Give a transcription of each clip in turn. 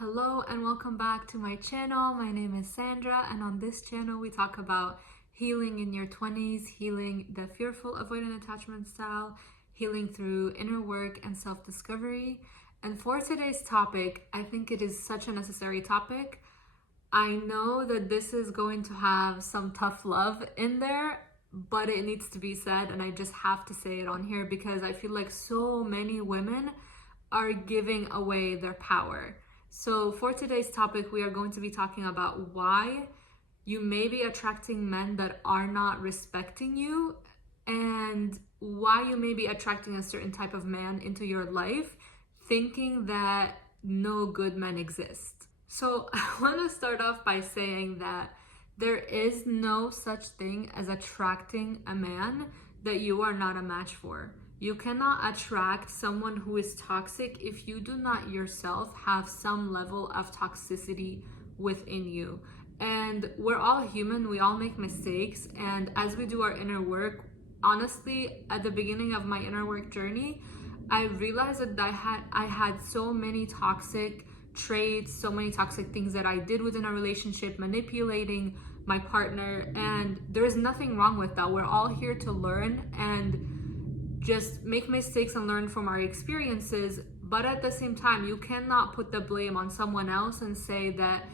Hello and welcome back to my channel. My name is Sandra, and on this channel we talk about healing in your 20s, healing the fearful avoidant attachment style, healing through inner work and self-discovery. And for today's topic, I think it is such a necessary topic. I know that this is going to have some tough love in there, but it needs to be said, and I just have to say it on here because I feel like so many women are giving away their power. So for today's topic, we are going to be talking about why you may be attracting men that are not respecting you, and why you may be attracting a certain type of man into your life thinking that no good men exist. So I want to start off by saying that there is no such thing as attracting a man that you are not a match for. You cannot attract someone who is toxic if you do not yourself have some level of toxicity within you. And we're all human, we all make mistakes, and as we do our inner work, honestly, at the beginning of my inner work journey, I realized that I had so many toxic traits, so many toxic things that I did within a relationship, manipulating my partner, and there's nothing wrong with that. We're all here to learn and just make mistakes and learn from our experiences, but at the same time, you cannot put the blame on someone else and say that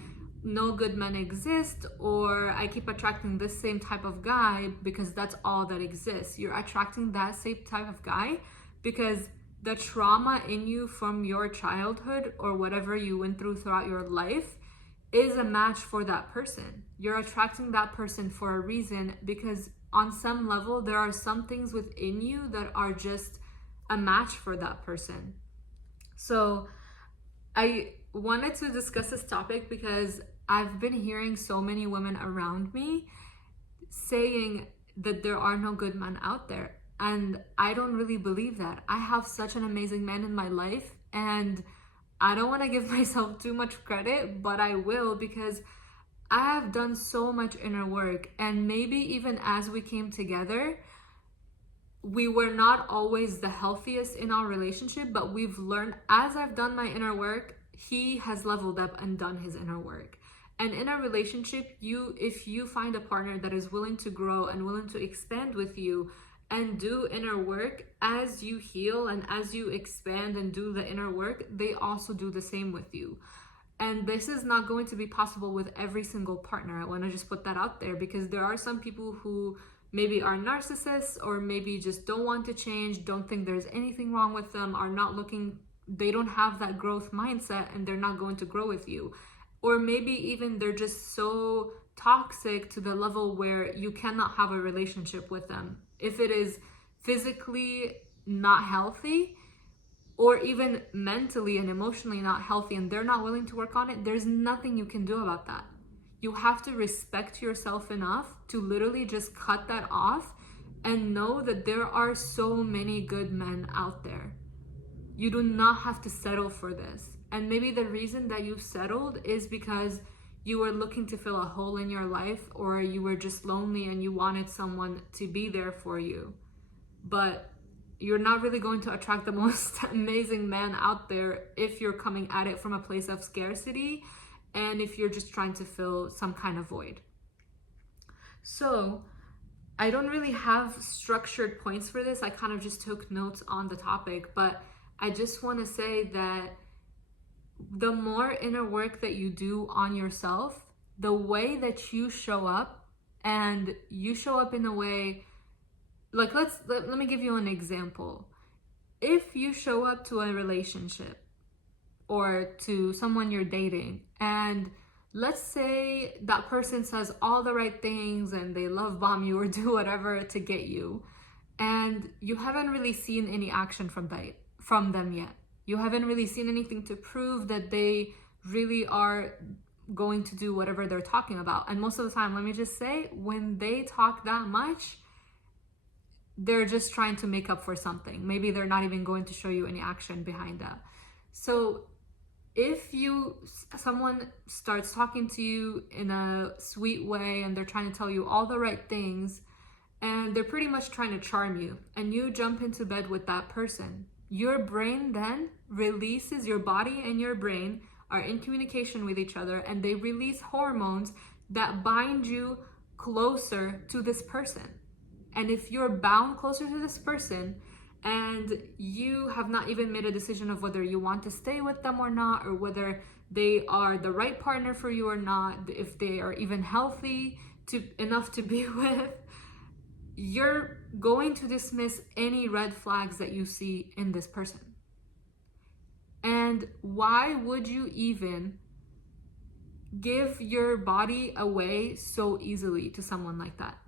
no good men exist, or I keep attracting this same type of guy because that's all that exists. You're attracting that same type of guy because the trauma in you from your childhood or whatever you went through throughout your life is a match for that person. You're attracting that person for a reason because on some level, there are some things within you that are just a match for that person. So I wanted to discuss this topic because I've been hearing so many women around me saying that there are no good men out there. And I don't really believe that. I have such an amazing man in my life, and I don't want to give myself too much credit, but I will, because I have done so much inner work. And maybe even as we came together, we were not always the healthiest in our relationship, but we've learned, as I've done my inner work, he has leveled up and done his inner work. And in a relationship, if you find a partner that is willing to grow and willing to expand with you and do inner work, as you heal and as you expand and do the inner work, they also do the same with you. And this is not going to be possible with every single partner. I want to just put that out there because there are some people who maybe are narcissists, or maybe just don't want to change, don't think there's anything wrong with them, are not looking, they don't have that growth mindset, and they're not going to grow with you. Or maybe even they're just so toxic to the level where you cannot have a relationship with them. If it is physically not healthy, or even mentally and emotionally not healthy, and they're not willing to work on it, there's nothing you can do about that. You have to respect yourself enough to literally just cut that off and know that there are so many good men out there. You do not have to settle for this. And maybe the reason that you've settled is because you were looking to fill a hole in your life, or you were just lonely and you wanted someone to be there for you. But you're not really going to attract the most amazing man out there if you're coming at it from a place of scarcity, and if you're just trying to fill some kind of void. So I don't really have structured points for this. I kind of just took notes on the topic, but I just want to say that the more inner work that you do on yourself, the way that you show up, and you show up in a way, like let me give you an example. If you show up to a relationship or to someone you're dating, and let's say that person says all the right things and they love bomb you or do whatever to get you, and you haven't really seen any action from them yet. You haven't really seen anything to prove that they really are going to do whatever they're talking about. And most of the time, let me just say, when they talk that much, they're just trying to make up for something. Maybe they're not even going to show you any action behind that. So if someone starts talking to you in a sweet way and they're trying to tell you all the right things, and they're pretty much trying to charm you, and you jump into bed with that person, your brain then releases, your body and your brain are in communication with each other, and they release hormones that bind you closer to this person. And if you're bound closer to this person and you have not even made a decision of whether you want to stay with them or not, or whether they are the right partner for you or not, if they are even healthy enough to be with, you're going to dismiss any red flags that you see in this person. And why would you even give your body away so easily to someone like that?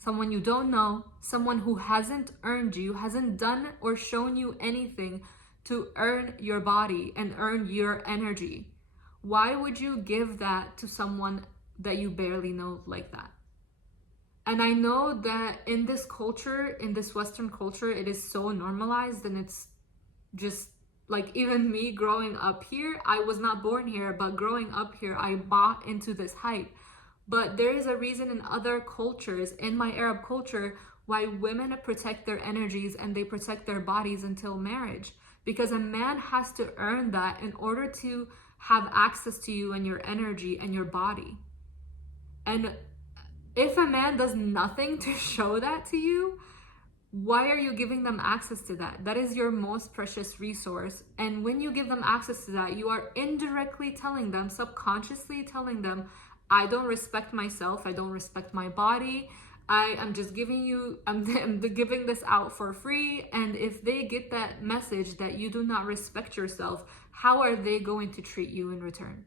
Someone you don't know, someone who hasn't earned you, hasn't done or shown you anything to earn your body and earn your energy. Why would you give that to someone that you barely know like that? And I know that in this culture, in this Western culture, it is so normalized, and it's just like, even me growing up here, I was not born here, but growing up here, I bought into this hype. But there is a reason in other cultures, in my Arab culture, why women protect their energies and they protect their bodies until marriage. Because a man has to earn that in order to have access to you and your energy and your body. And if a man does nothing to show that to you, why are you giving them access to that? That is your most precious resource. And when you give them access to that, you are indirectly telling them, subconsciously telling them, I don't respect myself. I don't respect my body. I am just giving you, I'm giving this out for free. And if they get that message that you do not respect yourself, how are they going to treat you in return?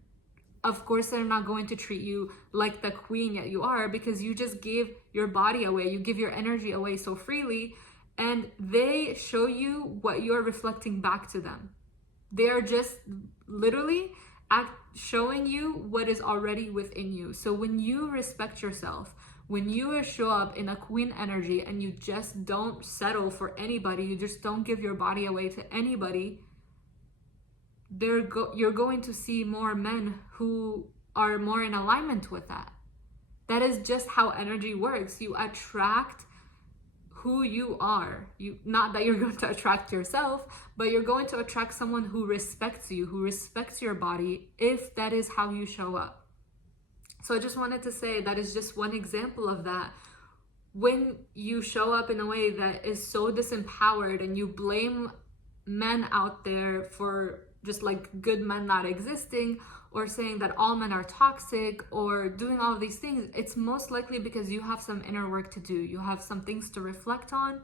Of course, they're not going to treat you like the queen that you are, because you just gave your body away. You give your energy away so freely, and they show you what you're reflecting back to them. They are just literally showing you what is already within you. So when you respect yourself, when you show up in a queen energy and you just don't settle for anybody, you just don't give your body away to anybody, you're going to see more men who are more in alignment with that. That is just how energy works. You attract who you are. Not that you're going to attract yourself, but you're going to attract someone who respects you, who respects your body, if that is how you show up. So I just wanted to say that is just one example of that. When you show up in a way that is so disempowered and you blame men out there for just like good men not existing, or saying that all men are toxic, or doing all of these things, it's most likely because you have some inner work to do. You have some things to reflect on.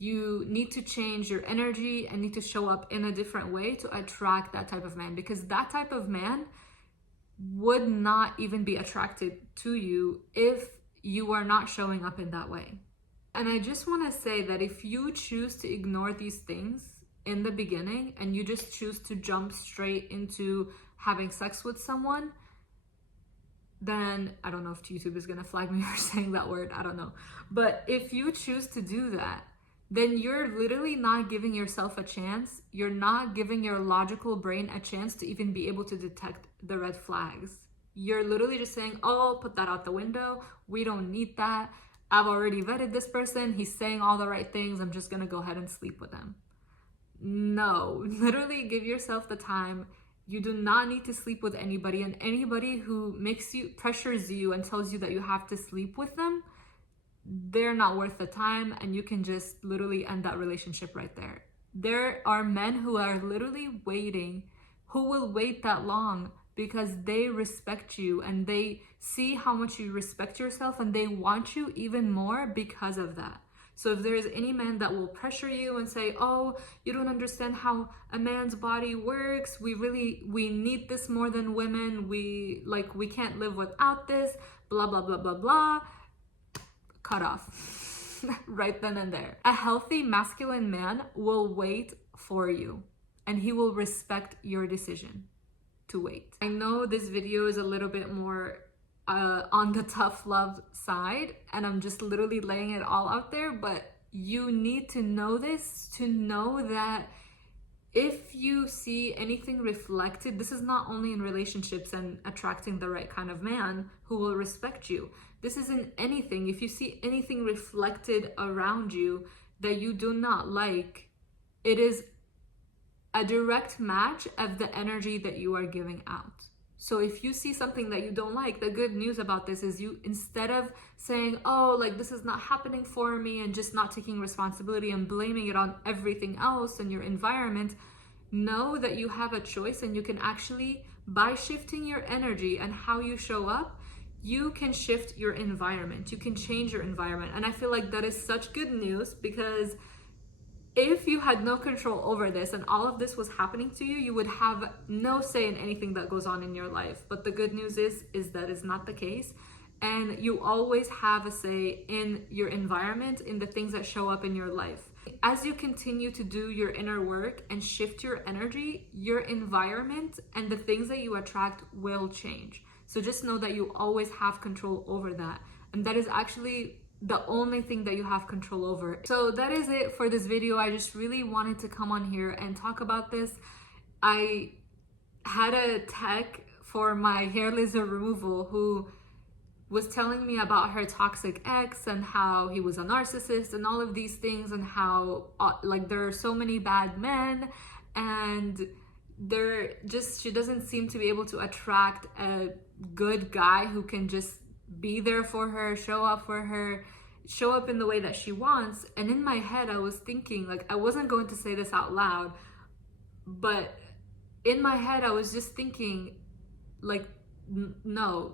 You need to change your energy and need to show up in a different way to attract that type of man, because that type of man would not even be attracted to you if you are not showing up in that way. And I just want to say that if you choose to ignore these things in the beginning and you just choose to jump straight into having sex with someone, then I don't know if YouTube is gonna flag me for saying that word, I don't know. But if you choose to do that, then you're literally not giving yourself a chance. You're not giving your logical brain a chance to even be able to detect the red flags. You're literally just saying, oh, put that out the window. We don't need that. I've already vetted this person. He's saying all the right things. I'm just gonna go ahead and sleep with him. No, literally give yourself the time. You do not need to sleep with anybody, and anybody who pressures you and tells you that you have to sleep with them, they're not worth the time, and you can just literally end that relationship right there. There are men who are literally waiting, who will wait that long because they respect you and they see how much you respect yourself, and they want you even more because of that. So if there is any man that will pressure you and say, oh, you don't understand how a man's body works, we need this more than women, we can't live without this, blah, blah, blah, blah, blah, cut off right then and there. A healthy masculine man will wait for you, and he will respect your decision to wait. I know this video is a little bit more on the tough love side, and I'm just literally laying it all out there, but you need to know this to know that if you see anything reflected, this is not only in relationships and attracting the right kind of man who will respect you. This is in anything. If you see anything reflected around you that you do not like, it is a direct match of the energy that you are giving out. So if you see something that you don't like, the good news about this is you, instead of saying, oh, like this is not happening for me, and just not taking responsibility and blaming it on everything else and your environment, know that you have a choice, and you can actually, by shifting your energy and how you show up, you can shift your environment. You can change your environment. And I feel like that is such good news, because if you had no control over this and all of this was happening to you, you would have no say in anything that goes on in your life. But the good news is that is not the case. And you always have a say in your environment, in the things that show up in your life. As you continue to do your inner work and shift your energy, your environment and the things that you attract will change. So just know that you always have control over that. And that is actually the only thing that you have control over. So that is it for this video. I just really wanted to come on here and talk about this. I had a tech for my hair laser removal who was telling me about her toxic ex and how he was a narcissist and all of these things, and how like there are so many bad men, and she doesn't seem to be able to attract a good guy who can just be there for her, show up for her, show up in the way that she wants. And in my head I was thinking, like, I wasn't going to say this out loud, but in my head I was just thinking, like, no,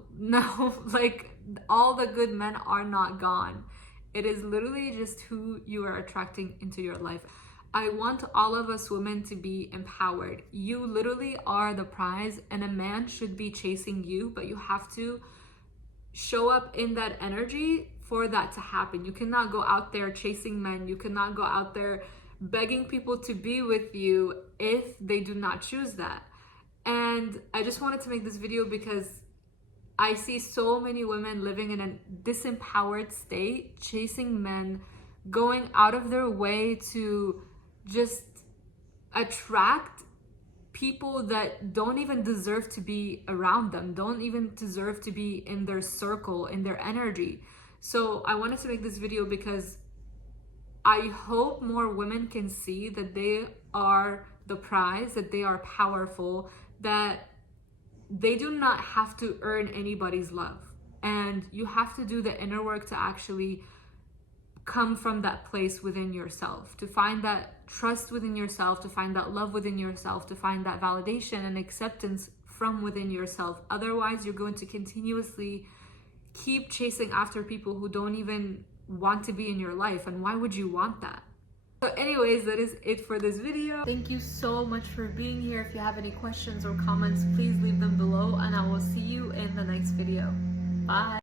like, all the good men are not gone. It is literally just who you are attracting into your life. I want all of us women to be empowered. You literally are the prize, and a man should be chasing you, but you have to show up in that energy for that to happen. You cannot go out there chasing men. You cannot go out there begging people to be with you if they do not choose that. And I just wanted to make this video because I see so many women living in a disempowered state, chasing men, going out of their way to just attract people that don't even deserve to be around them, don't even deserve to be in their circle, in their energy. So I wanted to make this video because I hope more women can see that they are the prize, that they are powerful, that they do not have to earn anybody's love. And you have to do the inner work to actually come from that place within yourself, to find that trust within yourself, to find that love within yourself, to find that validation and acceptance from within yourself. Otherwise, you're going to continuously keep chasing after people who don't even want to be in your life. And why would you want that? So anyways, that is it for this video. Thank you so much for being here. If you have any questions or comments, please leave them below, and I will see you in the next video. Bye.